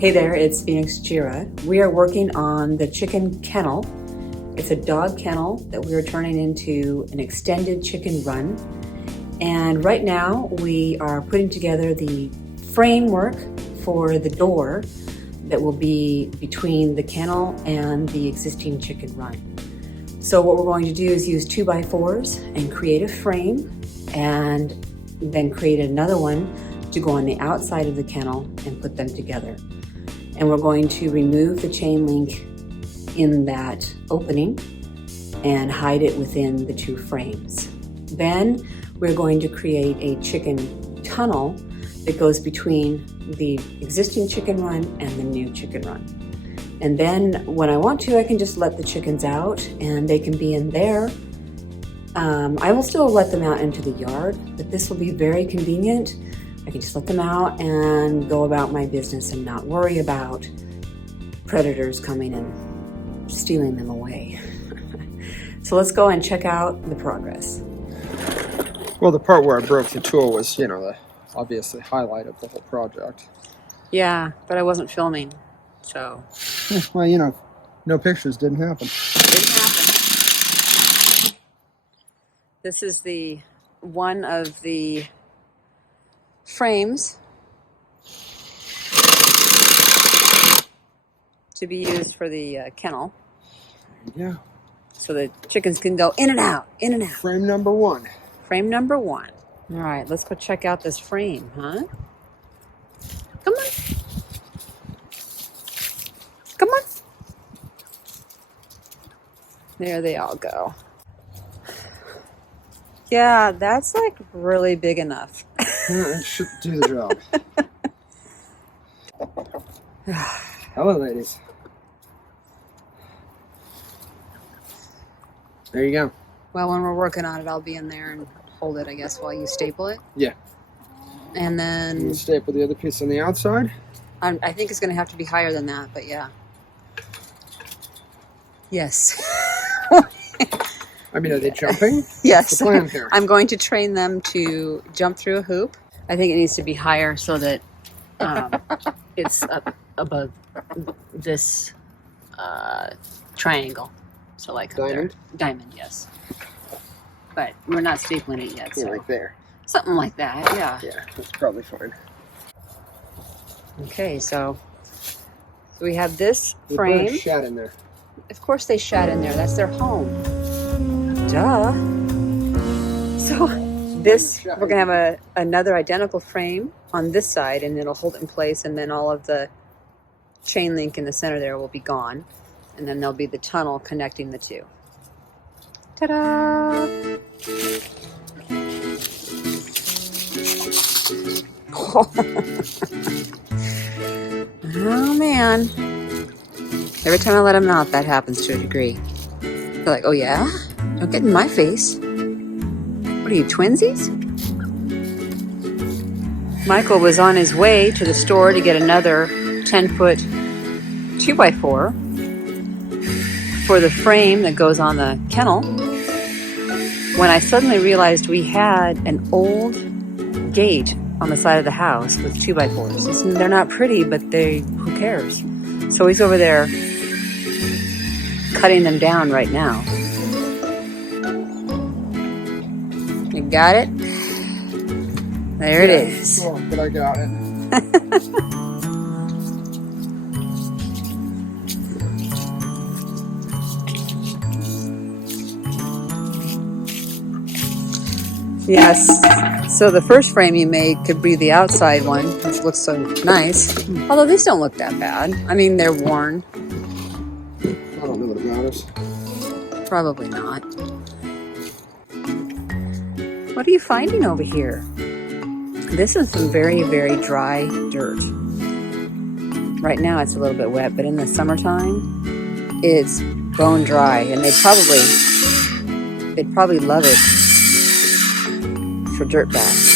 Hey there, it's Phoenix Jira. We are working on the chicken kennel. It's a dog kennel that we are turning into an extended chicken run. And right now we are putting together the framework for the door that will be between the kennel and the existing chicken run. So what we're going to do is use 2x4s and create a frame, and then create another one to go on the outside of the kennel and put them together. And we're going to remove the chain link in that opening and hide it within the two frames. Then we're going to create a chicken tunnel that goes between the existing chicken run and the new chicken run. And then when I want to, I can just let the chickens out and they can be in there. I will still let them out into the yard, but this will be very convenient. I can just let them out and go about my business and not worry about predators coming and stealing them away. So let's go and check out the progress. Well, the part where I broke the tool was, the obviously highlight of the whole project. Yeah, but I wasn't filming, so. Well, no pictures didn't happen. Didn't happen. This is the one of the frames to be used for the kennel. Yeah. So the chickens can go in and out, in and out. Frame number one. Frame number one. All right, let's go check out this frame, huh? Come on. Come on. There they all go. Yeah, that's like really big enough. Yeah, it should do the job. Hello, ladies. There you go. Well, when we're working on it, I'll be in there and hold it, I guess, while you staple it. Yeah. And then You staple the other piece on the outside. I think it's going to have to be higher than that, but yeah. Yes. Are they jumping? Yes. What's the plan here? I'm going to train them to jump through a hoop. I think it needs to be higher so that it's up above this triangle. So like diamond? Diamond, yes. But we're not stapling it yet. Yeah, So. like there. Something like that, yeah. Yeah, that's probably fine. Okay, so we have this The frame. birds shat in there. Of course they shat in there. That's their home. Duh. So this, we're going to have another identical frame on this side, and it'll hold it in place, and then all of the chain link in the center there will be gone. And then there'll be the tunnel connecting the two. Ta-da! Oh, man. Every time I let him out, that happens to a degree. They're like, oh yeah? Don't get in my face. What are you, twinsies? Michael was on his way to the store to get another 10-foot 2x4 for the frame that goes on the kennel, when I suddenly realized we had an old gate on the side of the house with 2x4s. They're not pretty, but who cares? So he's over there cutting them down right now. You got it? There it is. Cool, but I got it. Yes. So the first frame you made could be the outside one, which looks so nice. Although these don't look that bad. I mean, they're worn. I don't know what it matters. Probably not. What are you finding over here? This is some very, very dry dirt. Right now it's a little bit wet, but in the summertime, it's bone dry, and they'd probably love it for dirt baths.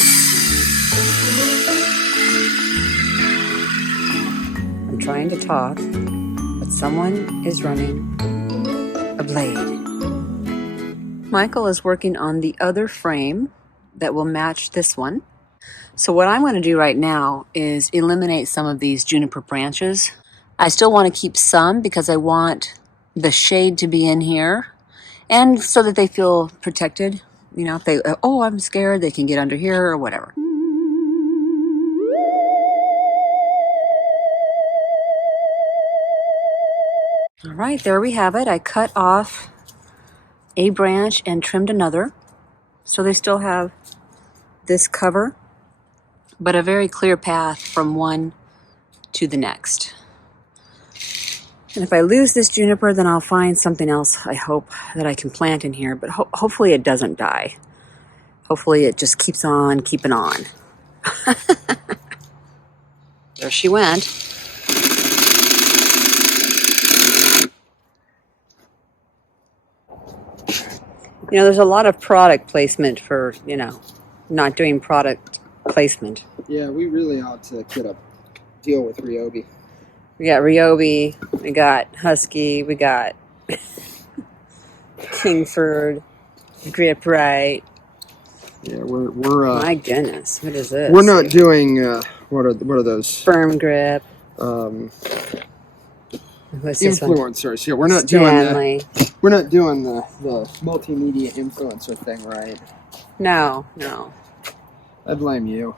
I'm trying to talk, but someone is running a blade. Michael is working on the other frame that will match this one. So what I'm going to do right now is eliminate some of these juniper branches. I still want to keep some because I want the shade to be in here and so that they feel protected. You know, if they, oh, I'm scared, they can get under here or whatever. All right, there we have it. I cut off a branch and trimmed another. So they still have this cover, but a very clear path from one to the next. And if I lose this juniper, then I'll find something else, I hope, that I can plant in here. But hopefully it doesn't die. Hopefully it just keeps on keeping on. There she went. You know, there's a lot of product placement for, you know, not doing product placement. Yeah, we really ought to get a deal with Ryobi. We got Ryobi, we got Husky, we got Kingford, Grip Right. Yeah, we're my goodness, what is this? We're not doing what are those? Firm Grip. What's this one? Influencers. Yeah, we're not Stanley. doing the multimedia influencer thing, right? No. I blame you.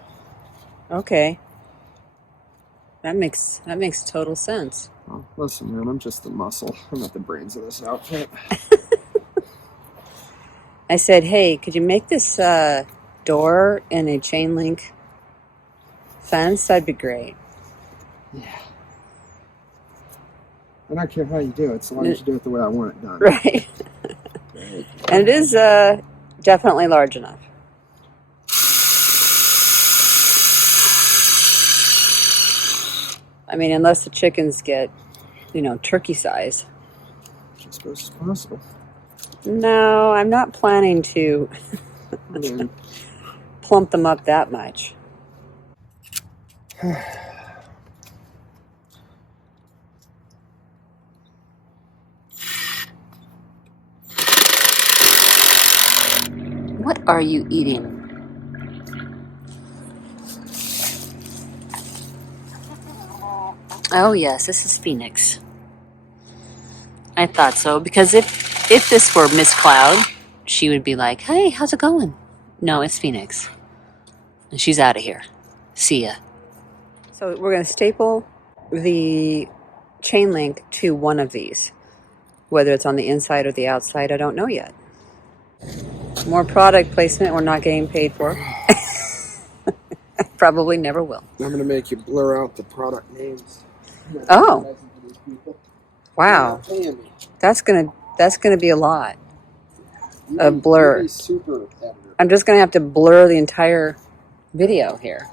Okay. That makes total sense. Well, listen, man, I'm just the muscle. I'm not the brains of this outfit. I said, hey, could you make this door in a chain link fence? That'd be great. Yeah. I don't care how you do it, so long as you do it the way I want it done. Right. And it is definitely large enough. I mean, unless the chickens get, you know, turkey size. Which I suppose is possible. No, I'm not planning to plump them up that much. What are you eating? Oh yes, this is Phoenix. I thought so, because if this were Miss Cloud, she would be like, hey, how's it going? No, it's Phoenix. And she's out of here. See ya. So we're going to staple the chain link to one of these. Whether it's on the inside or the outside, I don't know yet. More product placement we're not getting paid for. Probably never will. I'm going to make you blur out the product names. Oh. Wow. That's gonna be a lot of blur. I'm just gonna have to blur the entire video here.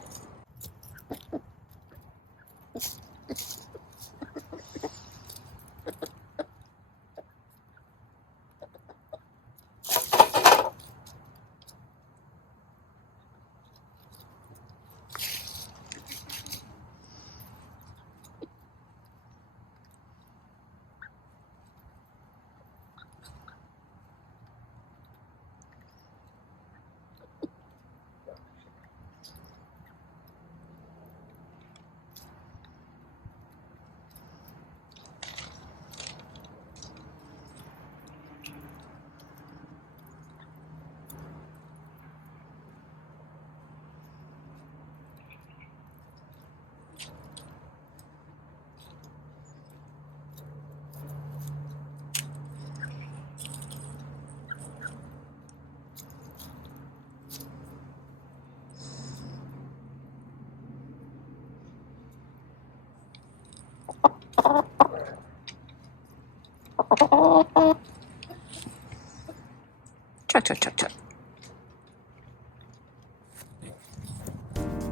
Chuck.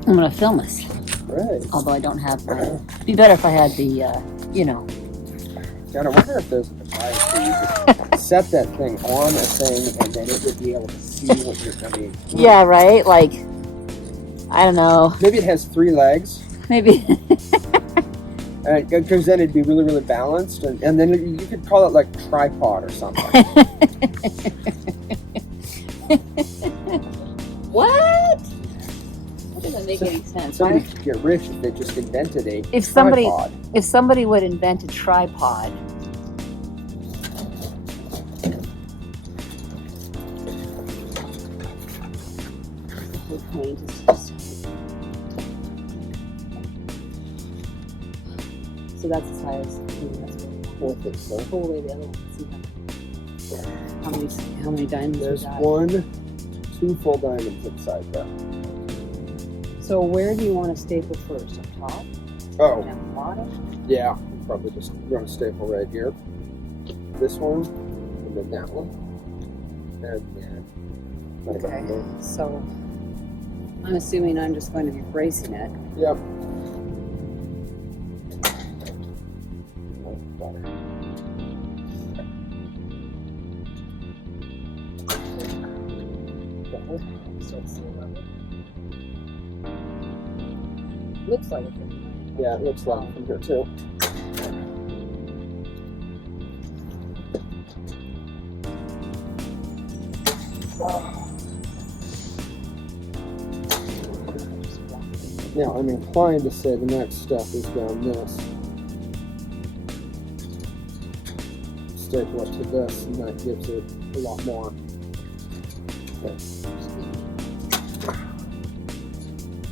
I'm gonna film us. Right. Although I don't have. It'd be better if I had the, you know. God, I wonder if there's a device where you could set that thing on a thing and then it would be able to see what you're doing. Yeah, right. Like, I don't know. Maybe it has 3 legs. Maybe. Because then it'd be really, really balanced, and then you could call it like tripod or something. What? And somebody could get rich if they just invented a If somebody would invent a tripod. So that's the size. I think so. Pull away the other one. See how many diamonds There's we got. 1, 2 full diamonds inside there. So where do you want to staple first? Up top? Oh, Down the bottom? yeah. Probably just run a staple right here. This one, and then that one. And then Okay. So I'm assuming I'm just going to be bracing it. Yep. Looks like it. Yeah, it looks like from here too. Now, I'm inclined to say the next step is down this. Staple it to this, and that gives it a lot more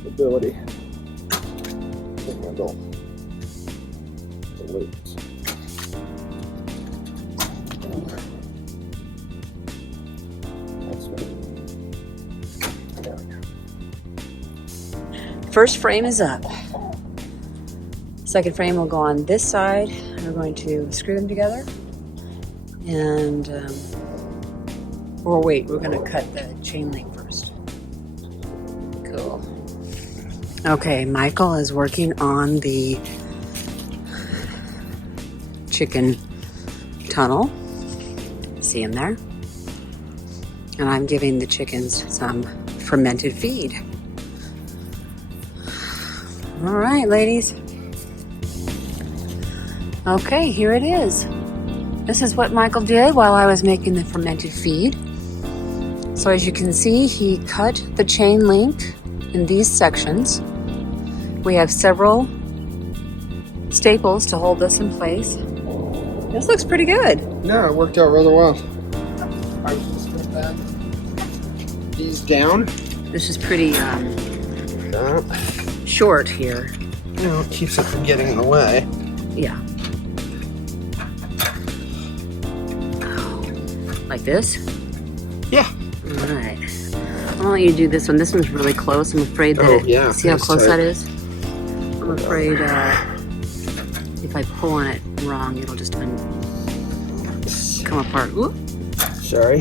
ability to handle the weight. That's right. There we go. First frame is up. Second frame will go on this side. We're going to screw them together. And, or wait, we're going to cut the chain link first. Cool. Okay, Michael is working on the chicken tunnel. See him there? And I'm giving the chickens some fermented feed. All right, ladies. Okay, here it is. This is what Michael did while I was making the fermented feed. So as you can see, he cut the chain link in these sections. We have several staples to hold this in place. This looks pretty good. Yeah, it worked out rather well. I was just going to bend these down. This is pretty short here. You know, it keeps it from getting in the way. Yeah. Like this? Yeah. All right. I'll let you do this one. This one's really close. I'm afraid that see how close that is? I'm afraid if I pull on it wrong, it'll just come apart. Oop. Sorry.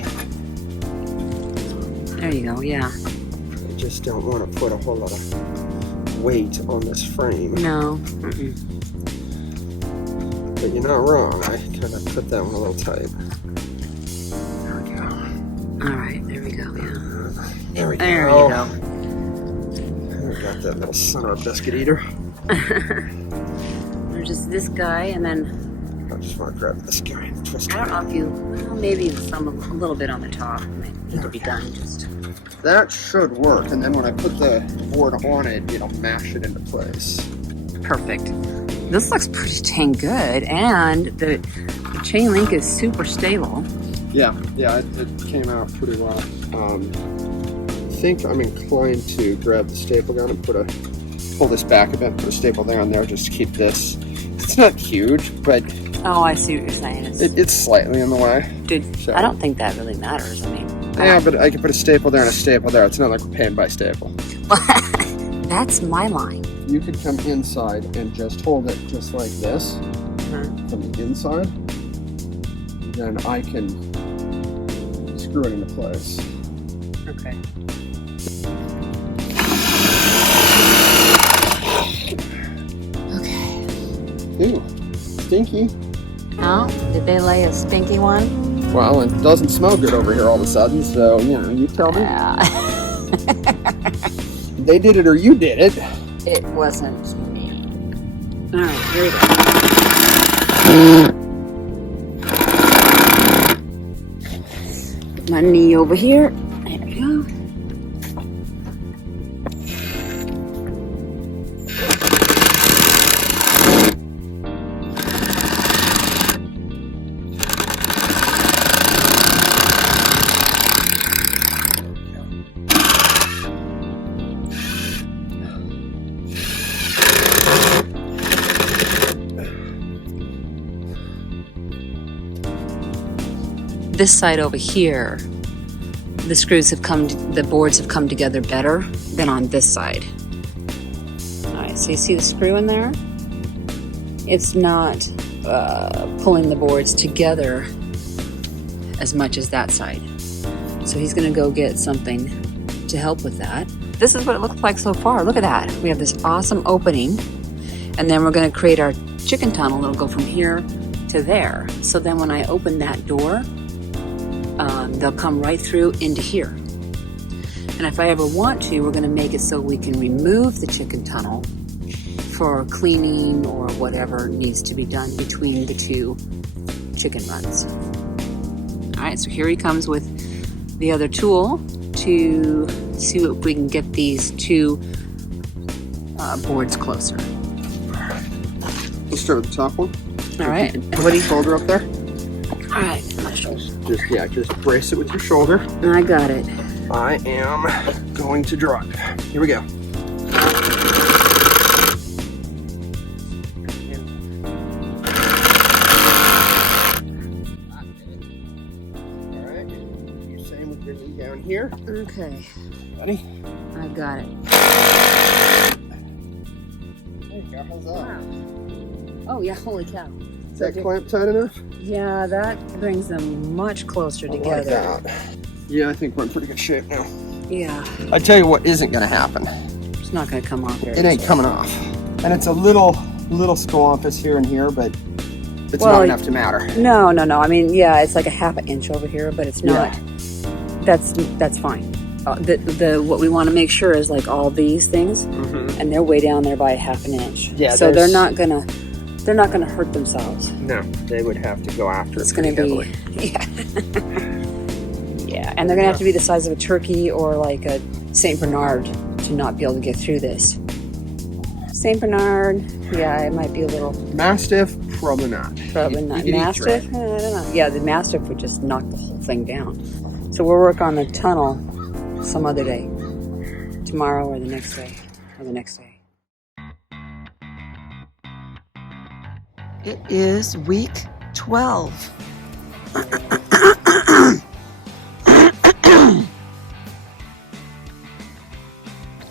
There you go, yeah. I just don't want to put a whole lot of weight on this frame. No. But you're not wrong. I kind of put that one a little tight. There we go. All right, there we go, yeah. There we go. There you go. We got that little son of a biscuit eater. There's just this guy, and then I just want to grab this guy and twist it. I don't know if you, well, maybe a little bit on the top. It'll be done. Just that should work, and then when I put the board on it, it'll mash it into place. perfect. This looks pretty dang good, and the chain link is super stable. Yeah, it came out pretty well. I think I'm inclined to grab the staple gun and pull this back a bit, put a staple there and there just to keep this. It's not huge, but Oh, I see what you're saying. it's slightly in the way. Dude, So- I don't think that really matters. I mean, Yeah, but I can put a staple there and a staple there. It's not like we're paying by staple. that's my line. You could come inside and just hold it just like this from the inside. Then I can screw it into place. Okay. Okay. Ooh, stinky. Oh, did they lay a stinky one? Well, it doesn't smell good over here all of a sudden, so, you tell me. They did it or you did it. It wasn't me. All right, here we go. Put my knee over here. There we go. this side over here, the boards have come together better than on this side. All right, so you see the screw in there? It's not pulling the boards together as much as that side. So he's gonna go get something to help with that. This is what it looks like so far. Look at that. We have this awesome opening, and then we're gonna create our chicken tunnel that'll go from here to there. So then when I open that door, they'll come right through into here. And if I ever want to, we're gonna make it so we can remove the chicken tunnel for cleaning or whatever needs to be done between the two chicken runs. All right, so here he comes with the other tool to see if we can get these two boards closer. Let's start with the top one. All right. Put your shoulder up there. All right, my shoulder. Just brace it with your shoulder. I got it. I am going to drive. Here we go. Alright, you same with your knee down here. Okay. Ready? I got it. There you go, how's that? Wow. Oh yeah, holy cow. Is that clamp tight enough? Yeah, that brings them much closer together. Like that. Yeah, I think we're in pretty good shape now. Yeah. I tell you what isn't going to happen. It's not going to come off here. It ain't coming off. And it's a little scoffus here and here, but it's not enough to matter. No. I mean, yeah, it's like a half an inch over here, but it's not. Yeah. That's fine. What we want to make sure is like all these things, and they're way down there by a half an inch. Yeah. So they're not gonna hurt themselves. No, they would have to go after. It's gonna be yeah. Yeah, and they're gonna have to be the size of a turkey or like a Saint Bernard to not be able to get through this. Saint Bernard, yeah, it might be a little. Mastiff, probably not. Probably not. Mastiff, I don't know. Yeah, the Mastiff would just knock the whole thing down. So we'll work on the tunnel some other day, tomorrow or the next day, or the next day. It is week 12.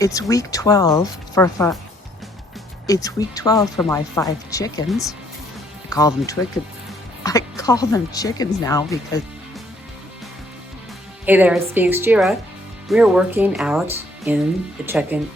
It's week 12 for my 5 chickens. I call them chickens now because. Hey there, it's Phoenix Jira. We're working out in the chicken